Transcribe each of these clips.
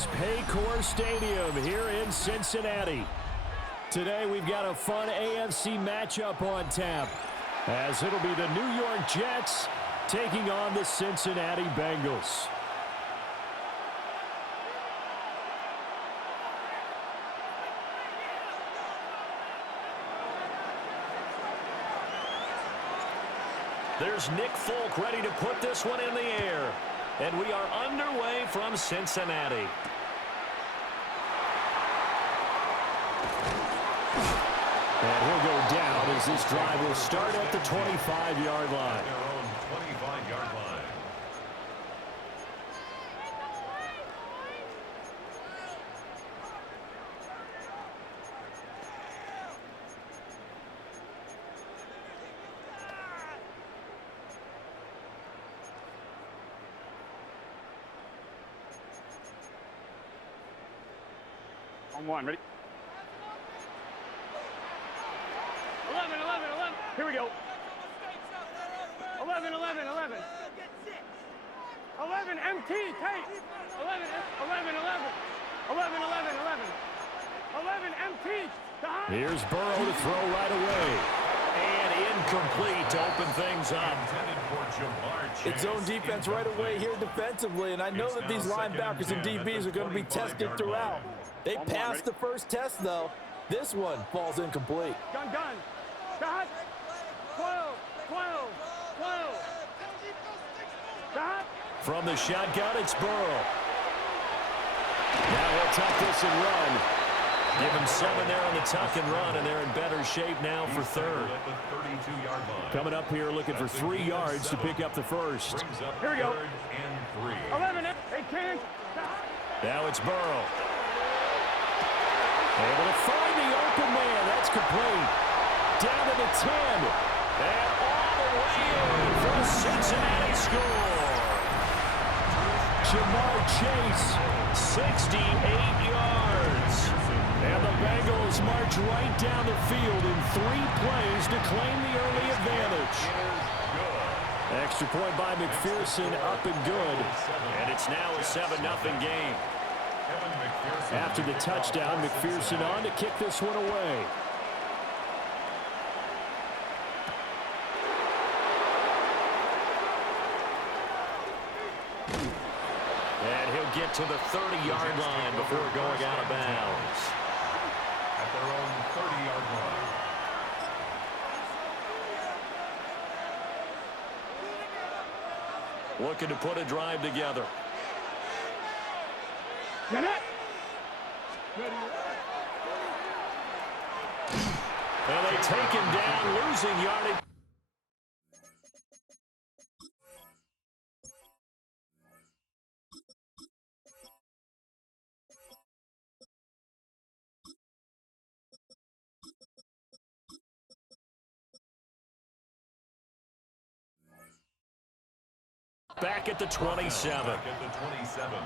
Paycor Stadium here in Cincinnati. Today we've got a fun AFC matchup on tap, as it'll be the New York Jets taking on the Cincinnati Bengals. There's Nick Folk ready to put this one in the air. And we are underway from Cincinnati. And he'll go down as this drive will start at the 25-yard line. Their own 25-yard line. On one, ready? 11, 11, 11. Here we go. 11, 11, 11. 11, MT, tape. 11, 11, 11. 11, 11, 11. 11, MT. Here's Burrow to throw right away. And incomplete to open things up. It's zone defense right away here defensively, and I know that these linebackers and DBs are going to be tested throughout. They passed the first test, though. This one falls incomplete. Gun. Shot. 12, 12, 12. Shot. From the shotgun, it's Burrow. Now he'll tuck this and run. Give him 7 there on the tuck and run, and they're in better shape now for third. Coming up here looking for 3 yards to pick up the first. Here we go. 11, they can't. Now it's Burrow. Able to find the open man. That's complete. Down to the 10. And all the way in for the Cincinnati score. Jamar Chase, 68 yards. And the Bengals march right down the field in 3 plays to claim the early advantage. Extra point by McPherson, up and good. And it's now a 7-0 game. After the touchdown, McPherson on to kick this one away. And he'll get to the 30-yard line before going out of bounds. At their own 30-yard line. Looking to put a drive together. Get it. And they take him down, losing yardage. Back at the 27.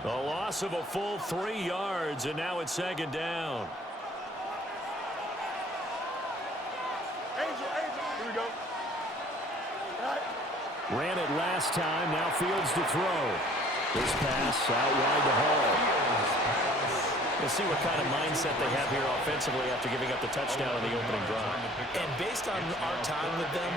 A loss of a full 3 yards, and now it's second down. Here we go. Ran it last time, now Fields to throw. This pass out wide to Hall. We'll see what kind of mindset they have here offensively after giving up the touchdown in the opening drive. And based on our time with them,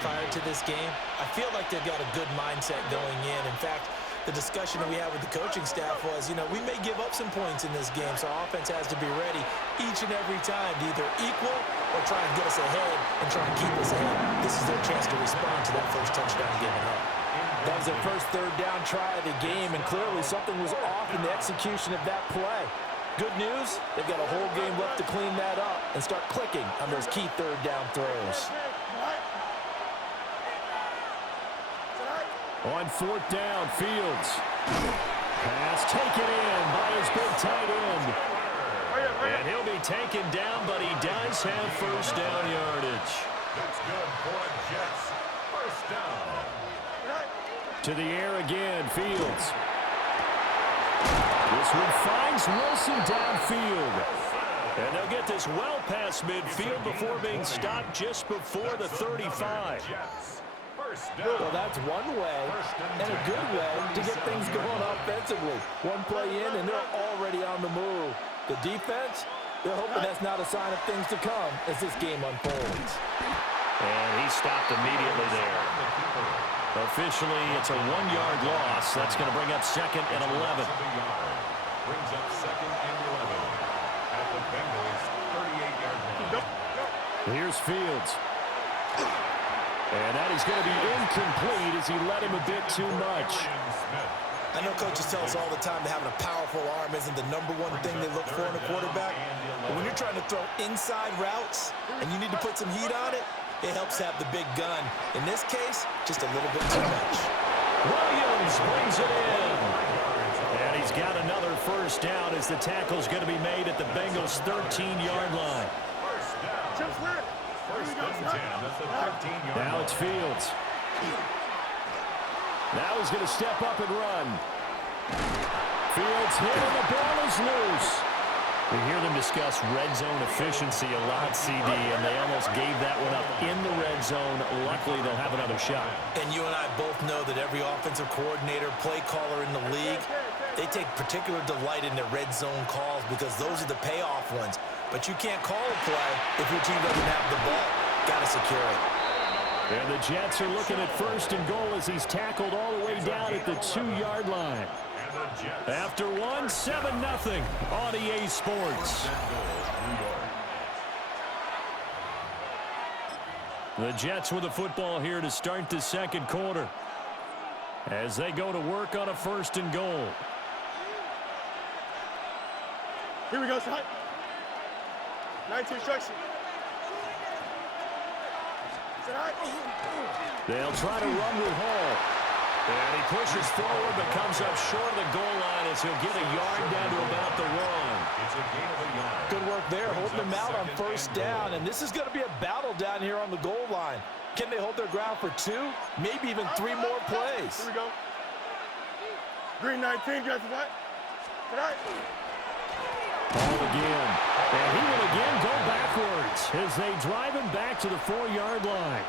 prior to this game, I feel like they've got a good mindset going in. In fact, the discussion that we had with the coaching staff was, we may give up some points in this game, so our offense has to be ready each and every time to either equal or try and get us ahead and try and keep us ahead. This is their chance to respond to that first touchdown given up. That was their first third down try of the game, and clearly something was off in the execution of that play. Good news, they've got a whole game left to clean that up and start clicking on those key third down throws. On 4th down, Fields. Pass taken in by his big tight end. And he'll be taken down, but he does have first down yardage. That's good for the Jets. First down. To the air again, Fields. This one finds Wilson downfield. And they'll get this well past midfield before being stopped just before the 35. Well, that's one way and a good way to get things going offensively. One play in, and they're already on the move. The defense, they're hoping that's not a sign of things to come as this game unfolds. And he stopped immediately there. Officially, it's a 1-yard loss. That's going to bring up 2nd and 11. Brings up 2nd and 11 at the Bengals' 38-yard line. Here's Fields. And that is going to be incomplete as he led him a bit too much. I know coaches tell us all the time that having a powerful arm isn't the #1 thing they look for in a quarterback. But when you're trying to throw inside routes and you need to put some heat on it, it helps have the big gun. In this case, just a little bit too much. Williams brings it in. And he's got another first down as the tackle's going to be made at the Bengals' 13-yard line. First and 10 at the 13-yard line. Now it's Fields. Now he's going to step up and run. Fields hit and the ball is loose. We hear them discuss red zone efficiency a lot, CD, and they almost gave that one up in the red zone. Luckily, they'll have another shot. And you and I both know that every offensive coordinator, play caller in the league, they take particular delight in their red zone calls because those are the payoff ones. But you can't call a play if your team doesn't have the ball. Got to secure it. And the Jets are looking at 1st and goal as he's tackled all the way down at the 2-yard line. After 1, 7-0 on EA Sports. The Jets with the football here to start the 2nd quarter as they go to work on a 1st and goal. Here we go, son. 19 instruction. They'll try to run with Hall. And he pushes forward but comes up short of the goal line as he'll get a yard down to about the 1. It's a gain of a yard. Good work there, holding them out on 1st down. And this is going to be a battle down here on the goal line. Can they hold their ground for 2, maybe even 3 more plays? Here we go. Green 19, guys, tonight. Ball again. And he will again go backwards as they drive him back to the 4-yard line.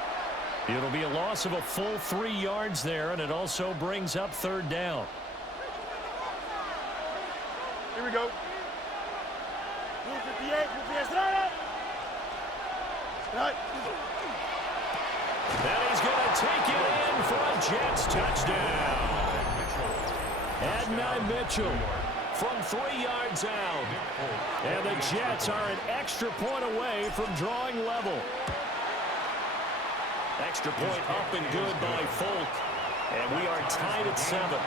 It'll be a loss of a full 3 yards there, and it also brings up 3rd down. Here we go. 58, And he's going to take it in for a Jets touchdown. Adonai Mitchell from 3 yards out. And the Jets are an extra point away from drawing level. Extra point up and good by Folk. And we are tied at 7.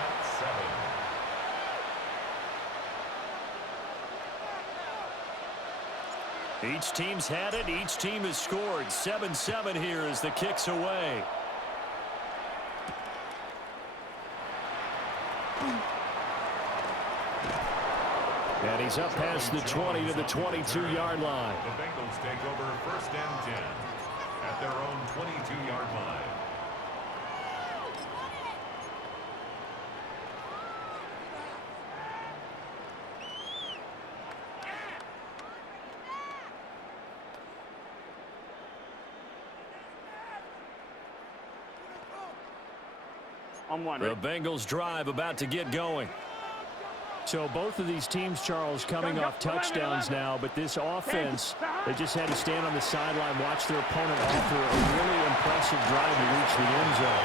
Each team's had it. Each team has scored. 7-7 here as the kick's away. And he's up past the 20 to the 22-yard line. The Bengals take over 1st and 10 at their own 22-yard line. I'm one. The Bengals drive about to get going. So both of these teams, Charles, coming off touchdowns now, but this offense, they just had to stand on the sideline, watch their opponent offer a really impressive drive to reach the end zone.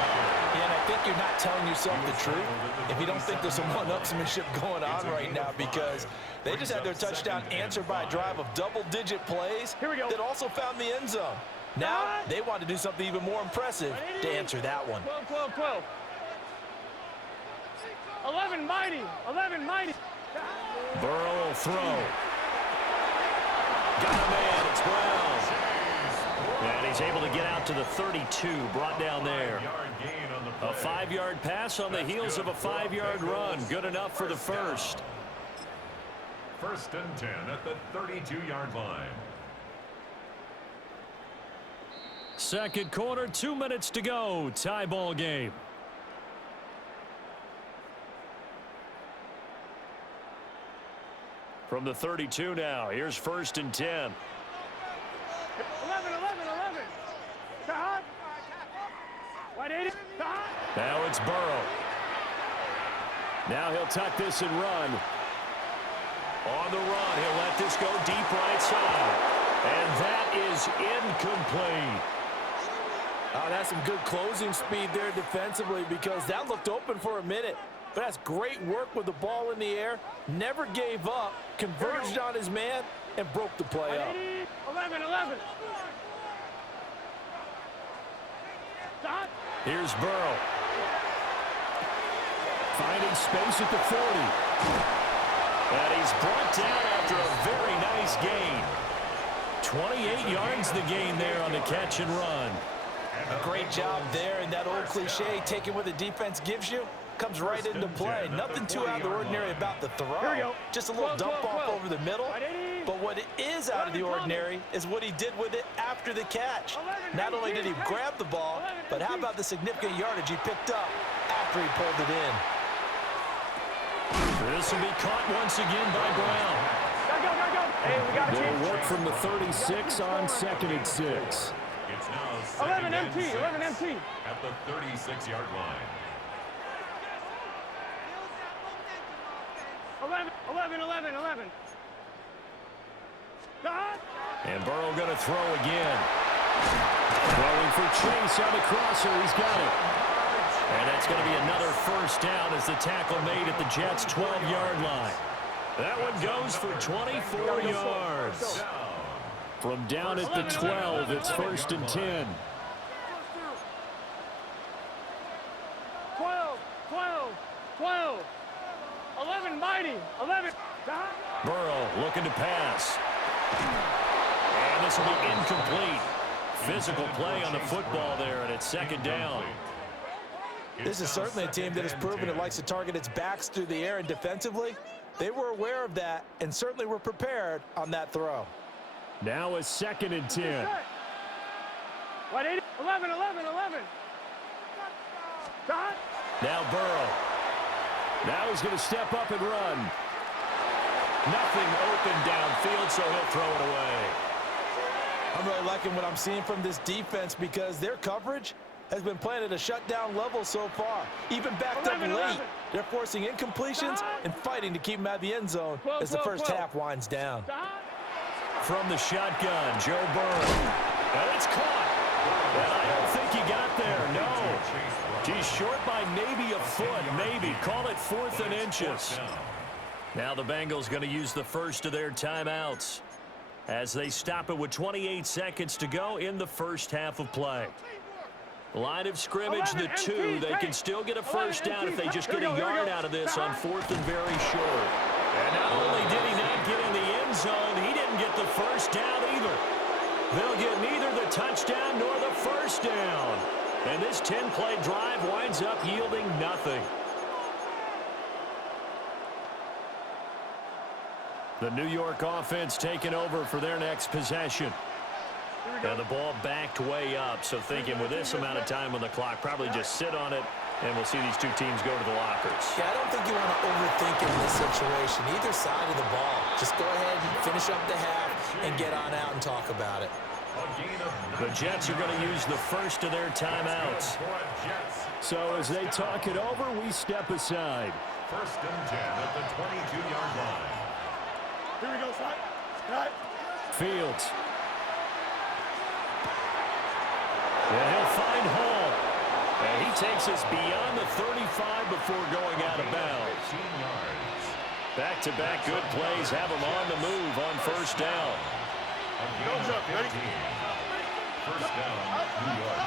Yeah, and I think you're not telling yourself the truth if you don't think there's some one-upsmanship going on right now, because they just had their touchdown answered by a drive of double-digit plays that also found the end zone. Now they want to do something even more impressive to answer that one. 12. 11 mighty. Burrow will throw. Got a man, it's Brown. And he's able to get out to the 32, brought down there. A 5-yard pass on the heels of a 5-yard run. Good enough for the first. 1st and 10 at the 32-yard line. 2nd quarter, 2 minutes to go. Tie ball game. From the 32 now, here's 1st and 10. 11. Now it's Burrow. Now he'll tuck this and run. On the run, he'll let this go deep right side. And that is incomplete. Oh, that's some good closing speed there defensively because that looked open for a minute. But that's great work with the ball in the air. Never gave up, converged on his man, and broke the play up. 11. Here's Burrow. Finding space at the 40. And he's brought down after a very nice gain. 28 yards the gain there on the catch and run. A great job there, and that old cliche, taking what the defense gives you, comes right into play. Nothing too out of the ordinary about the throw. Just a little dump off over the middle. But what is out of the ordinary is what he did with it after the catch. Not only did he grab the ball, but how about the significant yardage he picked up after he pulled it in. This will be caught once again by Brown. Go. Hey, we got a change. They'll work from the 36 on 2nd and 6. It's now 11 MT. at the 36-yard line. 11. And Burrow going to throw again. Throwing for Chase on the crosser. He's got it. And that's going to be another first down as the tackle made at the Jets' 12-yard line. That one goes for 24 yards. From down at the 12, it's 1st and 10. 12. 11 mighty. 11. Burrow looking to pass. And this will be incomplete. Physical play on the football there, and it's 2nd down. This is certainly a team that has proven it likes to target its backs through the air, and defensively, they were aware of that and certainly were prepared on that throw. Now a 2nd and 10. 11. Now Burrow. Now he's going to step up and run. Nothing open downfield, so he'll throw it away. I'm really liking what I'm seeing from this defense because their coverage has been playing at a shutdown level so far. Even backed up late, they're forcing incompletions and fighting to keep them out of the end zone as the first half winds down. From the shotgun, Joe Burrow. And it's caught. And I don't think he got there, no. He's short by maybe a foot, maybe. Call it 4th and inches. Now the Bengals going to use the first of their timeouts as they stop it with 28 seconds to go in the first half of play. Line of scrimmage, the 2. They can still get a first down if they just get a yard out of this on 4th and very short. And not only did he not get in the end zone, he didn't get the first down either. They'll get neither the touchdown nor the first down. And this 10-play drive winds up yielding nothing. The New York offense taking over for their next possession. And the ball backed way up, so thinking with this amount of time on the clock, probably just sit on it, and we'll see these two teams go to the lockers. Yeah, I don't think you want to overthink in this situation. Either side of the ball. Just go ahead and finish up the half and get on out and talk about it. The Jets are going to use the first of their timeouts. So as they talk it over, we step aside. 1st and 10 at the 22-yard line. Here we go, son. Fields. And he'll find Hall. And he takes us beyond the 35 before going out of bounds. Back-to-back good plays have him on the move on 1st down. Ready? 1st down, New York.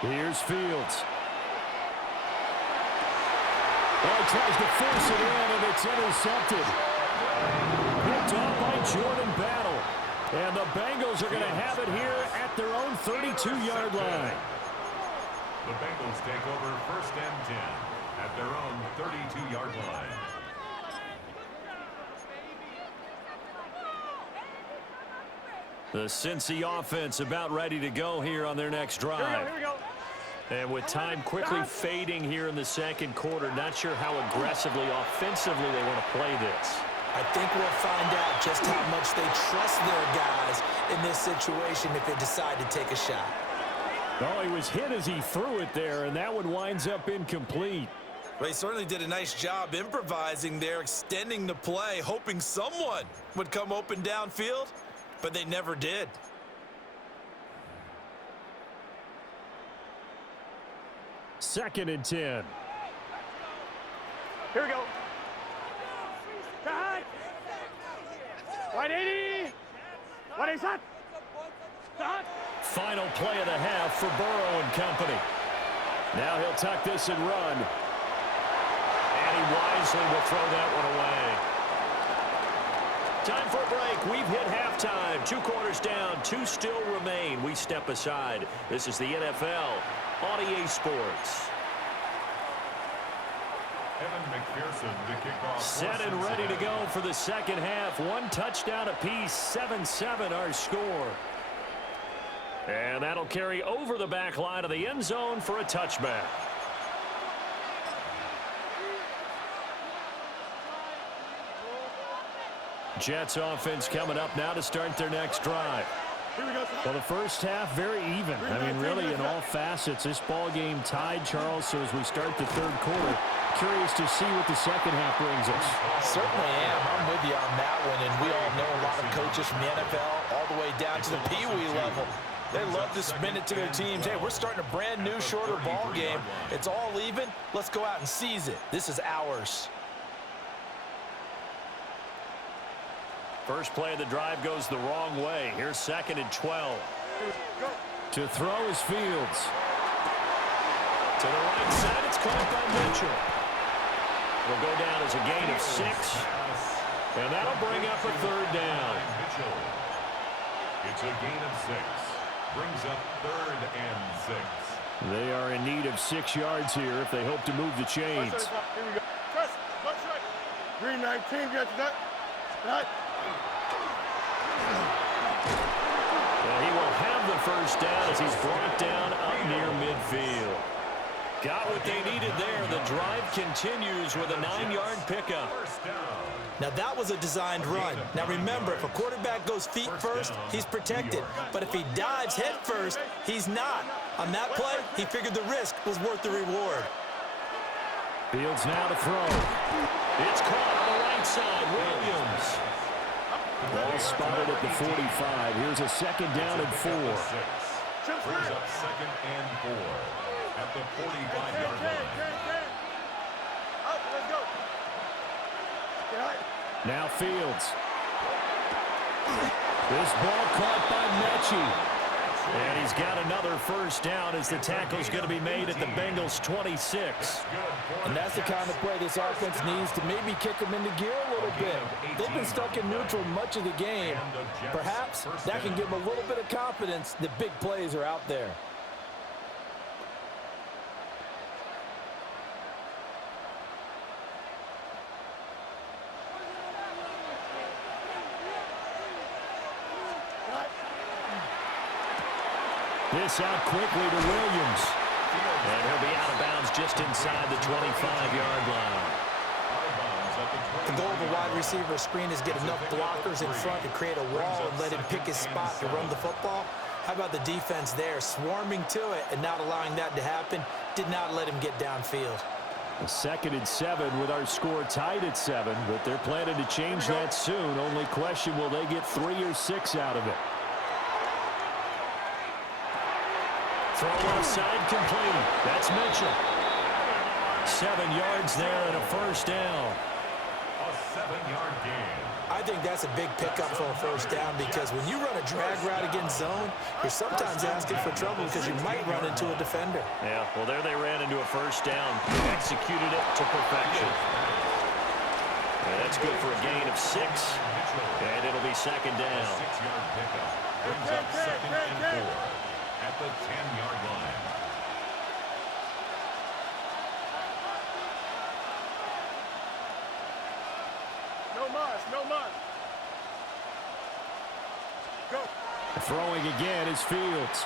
Here's Fields. Well, tries to force it in, and it's intercepted. Picked off by Jordan Battle. And the Bengals are going to have it here at their own 32-yard line. The Bengals take over 1st and 10 at their own 32-yard line. The Cincy offense about ready to go here on their next drive. Here we go. And with time quickly fading here in the 2nd quarter, not sure how aggressively, offensively they want to play this. I think we'll find out just how much they trust their guys in this situation if they decide to take a shot. Oh, he was hit as he threw it there, and that one winds up incomplete. Well, he certainly did a nice job improvising there, extending the play, hoping someone would come open downfield, but they never did. Second and 10. Here we go. Cut. 180. 180. Shot. Shot. Final play of the half for Burrow and company. Now he'll tuck this and run. And he wisely will throw that one away. Time for a break. We've hit halftime. 2 quarters down. 2 still remain. We step aside. This is the NFL on EA Sports. Evan McPherson to kick off. Set and ready to go for the second half. 1 touchdown apiece. 7-7 our score. And that'll carry over the back line of the end zone for a touchback. Jets offense coming up now to start their next drive. Well, the first half, very even. I mean, really, in all facets, this ball game tied, Charles. So as we start the third quarter, curious to see what the second half brings us. Certainly am. I'm with you on that one. And we all know a lot of coaches from the NFL all the way down to the Pee-wee level. They love to spin it to their teams. Hey, we're starting a brand new, shorter ball game. It's all even. Let's go out and seize it. This is ours. First play of the drive goes the wrong way. Here's second and 12. To throw is Fields. To the right side, it's caught by Mitchell. Will go down as a gain of 6. And that'll bring up a third down. It's a gain of 6. Brings up 3rd and 6. They are in need of 6 yards here if they hope to move the chains. Here we go. Press. Left side. Green 19. Get that. That. Well, he will have the first down as he's brought down up near midfield. Got what they needed there. The drive continues with a 9-yard pickup. Now, that was a designed run. Now, remember, if a quarterback goes feet first, he's protected. But if he dives head first, he's not. On that play, he figured the risk was worth the reward. Fields now to throw. It's caught on the right side. Williams. Ball spotted at the 45. Here's a second down and 4. Brings up 2nd and 4 at the 45-yard line. Let's go. Now Fields. This ball caught by Mechie. And he's got another first down as the tackle's going to be made at the Bengals 26. And that's the kind of play this offense needs to maybe kick them into gear a little bit. They've been stuck in neutral much of the game. Perhaps that can give them a little bit of confidence that big plays are out there. This out quickly to Williams. And he'll be out of bounds just inside the 25-yard line. The goal of a wide receiver screen is get enough blockers in front to create a wall and let him pick his spot to run the football. How about the defense there, swarming to it and not allowing that to happen? Did not let him get downfield. A 2nd and 7 with our score tied at 7, but they're planning to change that soon. Only question, will they get 3 or 6 out of it? Throw left side complete. That's Mitchell. 7 yards there and a first down. A 7-yard gain. I think that's a big pickup for a first down because when you run a drag route against zone, you're sometimes asking for trouble because you might run into a defender. Yeah, well, there they ran into a first down. Executed it to perfection. That's good for a gain of 6. And it'll be second down. 6-yard pickup. Brings up 2nd and 4 at the 10-yard line. No muss. Go. Throwing again is Fields.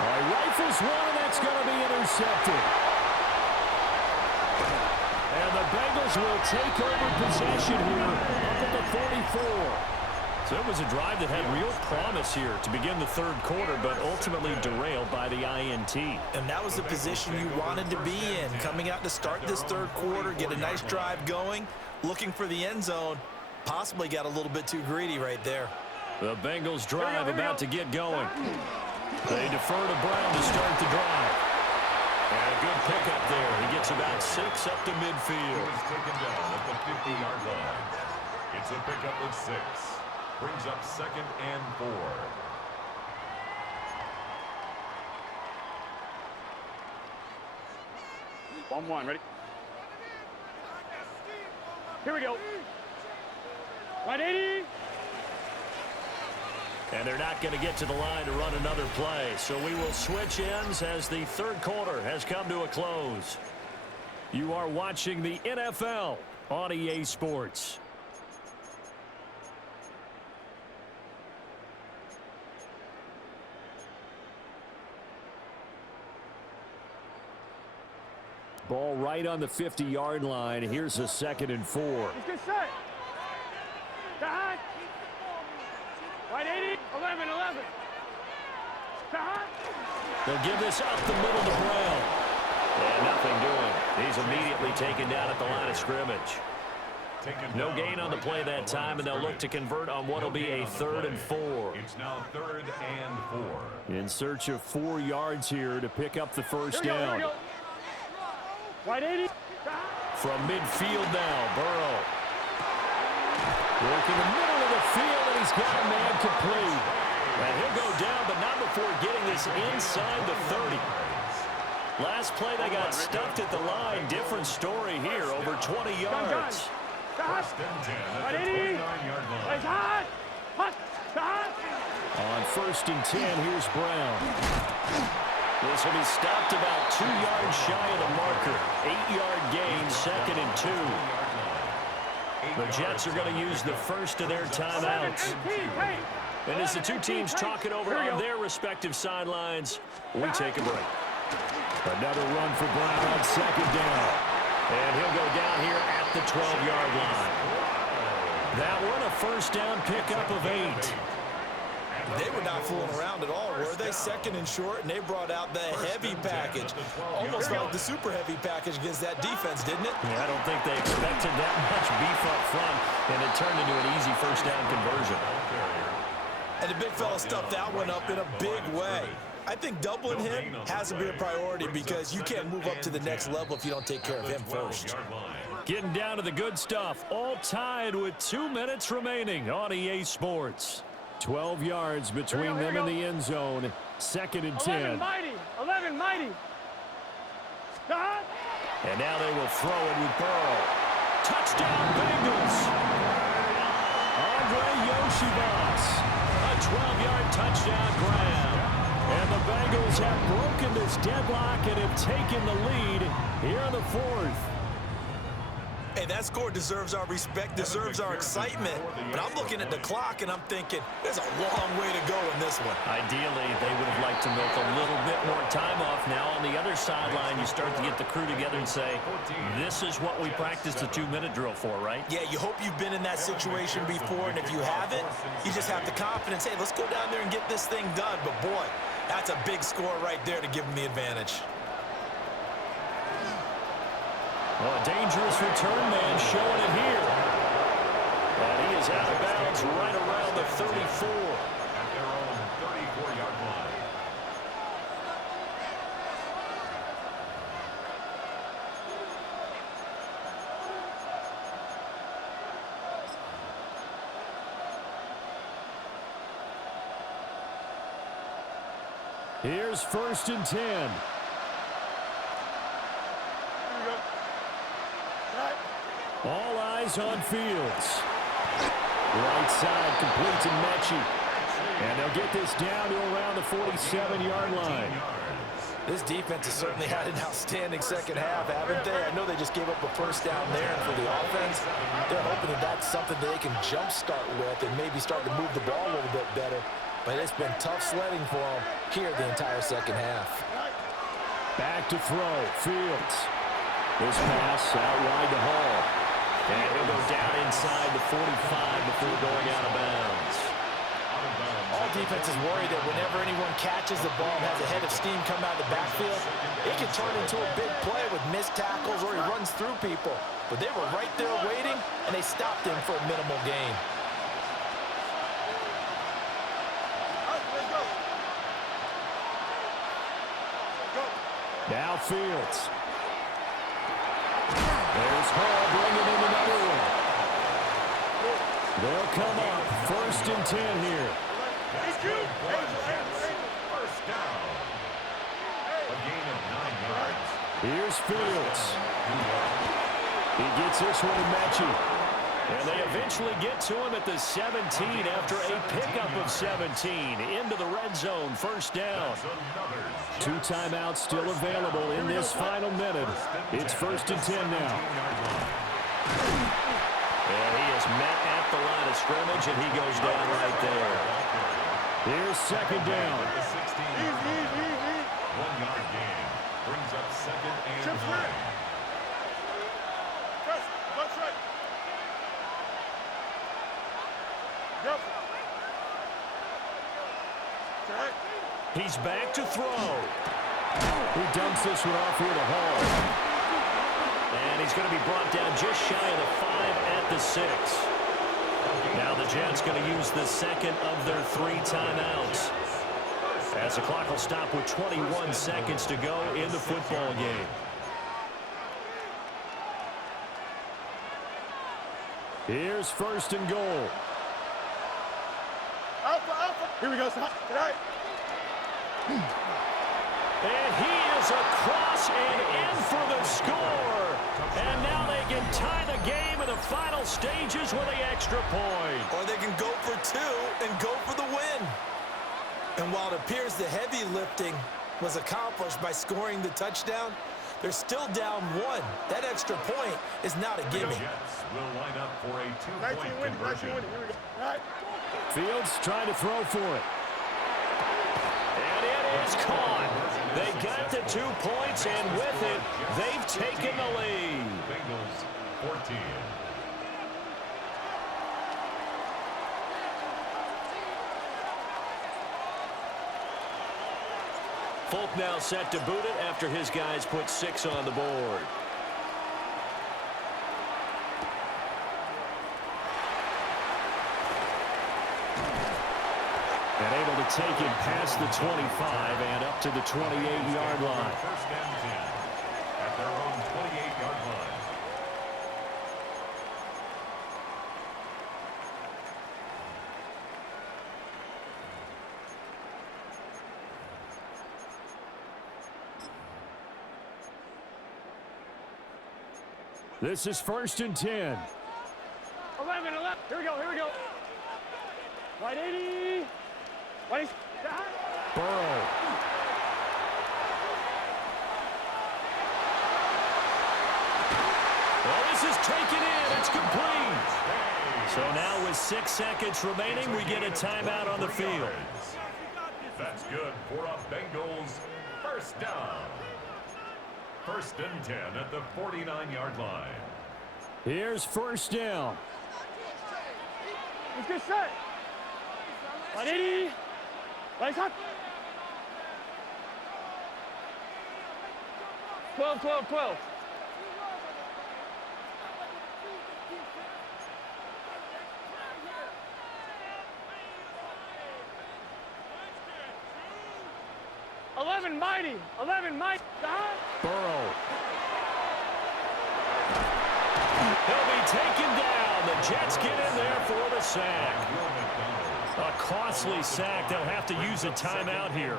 All right, rifles one, and that's going to be intercepted. And the Bengals will take over possession here up at the 44. So So it was a drive that had real promise here to begin the third quarter, but ultimately derailed by the INT. And that was the position you wanted to be in, coming out to start this third quarter, get a nice drive going, looking for the end zone. Possibly got a little bit too greedy right there. The Bengals drive about to get going. They defer to Brown to start the drive. And a good pickup there. He gets about 6 up to midfield. He was taken down at the 50-yard line. It's a pickup of 6. Brings up 2nd and 4. One, ready? Here we go. Right 80. And they're not going to get to the line to run another play. So we will switch ends as the third quarter has come to a close. You are watching the NFL on EA Sports. Ball right on the 50-yard line. Here's a 2nd and 4. Let's get set. Behind. Right 80. 11. Behind. They'll give this up the middle to Brown. And nothing doing. He's immediately taken down at the line of scrimmage. No gain on the play that time, and they'll look to convert on what will be a 3rd and 4. It's now 3rd and 4. In search of 4 yards here to pick up the first down. Here we go. Right 80. From midfield now, Burrow. Working the middle of the field, and he's got a man complete. And he'll go down, but not before getting this inside the 30. Last play, they got stuffed at the line. Different story here, over 20 yards. First and 10 at the 29-yard line. It's hot. On 1st and 10, here's Brown. This will be stopped about 2 yards shy of the marker. 8-yard gain, 2nd and 2. The Jets are going to use the first of their timeouts. And as the two teams talk it over on their respective sidelines, we take a break. Another run for Brown on 2nd down. And he'll go down here at the 12-yard line. That one, a first down pickup of 8. They were not fooling around at all, were they? 2nd and short, and they brought out the heavy package. Almost like the super heavy package against that defense, didn't it? Yeah, I don't think they expected that much beef up front, and it turned into an easy first down conversion. And the big fella stuffed that one up in a big way. I think doubling him has to be a priority because you can't move up to the next level if you don't take care of him first. Getting down to the good stuff, all tied with 2 minutes remaining on EA Sports. 12 yards between them and the end zone. 2nd and 10. 11 mighty. And now they will throw it with Burrow. Touchdown, Bengals. Andre Yoshibas. A 12-yard touchdown grab. And the Bengals have broken this deadlock and have taken the lead here in the 4th. Hey, that score deserves our respect, deserves our excitement. But I'm looking at the clock, and I'm thinking, there's a long way to go in this one. Ideally, they would have liked to milk a little bit more time off. Now, on the other sideline, you start to get the crew together and say, this is what we practiced the 2-minute drill for, right? Yeah, you hope you've been in that situation before, and if you haven't, you just have the confidence, hey, let's go down there and get this thing done. But, boy, that's a big score right there to give them the advantage. Well, a dangerous return man showing it here. And he is out of bounds right around the 34. At their own 34-yard line. Here's 1st and 10. All eyes on Fields. Right side complete to Mechie. And they'll get this down to around the 47-yard line. This defense has certainly had an outstanding second half, haven't they? I know they just gave up a first down there, and for the offense, they're hoping that that's something that they can jumpstart with and maybe start to move the ball a little bit better. But it's been tough sledding for them here the entire second half. Back to throw, Fields. This pass out wide to Hall. And he'll go down inside the 45 before going out of bounds. All defenses worry that whenever anyone catches the ball and has a head of steam come out of the backfield, it can turn into a big play with missed tackles or he runs through people. But they were right there waiting, and they stopped him for a minimal gain. Now Fields. There's Hall bringing in another one. They'll come up 1st and 10 here. First down. A gain of 9 yards. Here's Fields. He gets this one to Mechie. And they eventually get to him at the 17 after a pickup of 17 into the red zone. First down. 2 timeouts still available in this final minute. It's 1st and 10 now. And he is met at the line of scrimmage, and he goes down right there. Here's 2nd down. 1-yard gain. Brings up 2nd and 9. He's back to throw. He dumps this one off here to Hall. And he's going to be brought down just shy of the 5 at the 6. Now the Jets going to use the second of their 3 timeouts, as the clock will stop with 21 seconds to go in the football game. Here's 1st and goal. Here we go, son. Tonight. And he is across and in for the score. And now they can tie the game in the final stages with the extra point. Or they can go for 2 and go for the win. And while it appears the heavy lifting was accomplished by scoring the touchdown, they're still down 1. That extra point is not a gimme. The Jets will line up for a 2-point conversion. Here we go. All right. Fields trying to throw for it. And it is caught. They got the 2 points, and with it, they've taken the lead. Bengals 14. Folk now set to boot it after his guys put 6 on the board. And able to take it past the 25 and up to the 28-yard line. 1st and 10 at their own 28-yard line. This is 1st and 10. 11. Here we go. White 80. White 80. Burrow. Well, this is taken in. It's complete. So now with 6 seconds remaining, we get a timeout on the field. That's good for a Bengals first down. 1st and 10 at the 49-yard line. Here's 1st down. Let's get set. 180. Right hot. 12. Mighty. 11 mighty. Burrow. He'll be taken down. The Jets get in there for the sack. A costly sack. They'll have to use a timeout here.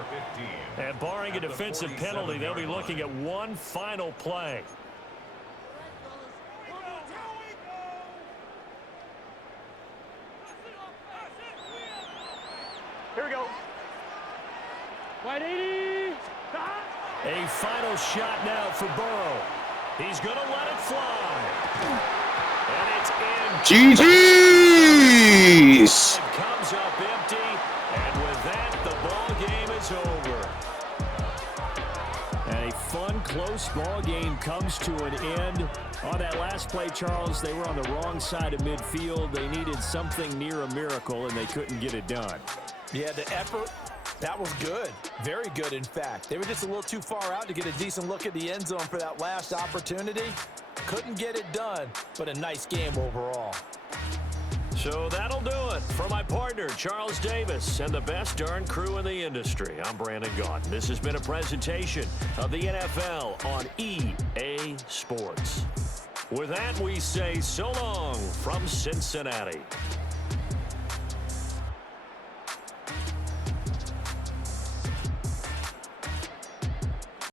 And barring a defensive penalty, they'll be looking at one final play. Here we go. 180. A final shot now for Burrow. He's going to let it fly. And it's in. GG's! It comes up empty. And with that, the ball game is over. And a fun, close ball game comes to an end. On that last play, Charles, they were on the wrong side of midfield. They needed something near a miracle, and they couldn't get it done. Yeah, the effort, that was good. Very good, in fact. They were just a little too far out to get a decent look at the end zone for that last opportunity. Couldn't get it done, but a nice game overall. So that'll do it for my partner, Charles Davis, and the best darn crew in the industry. I'm Brandon Gaudin. This has been a presentation of the NFL on EA Sports. With that, we say so long from Cincinnati.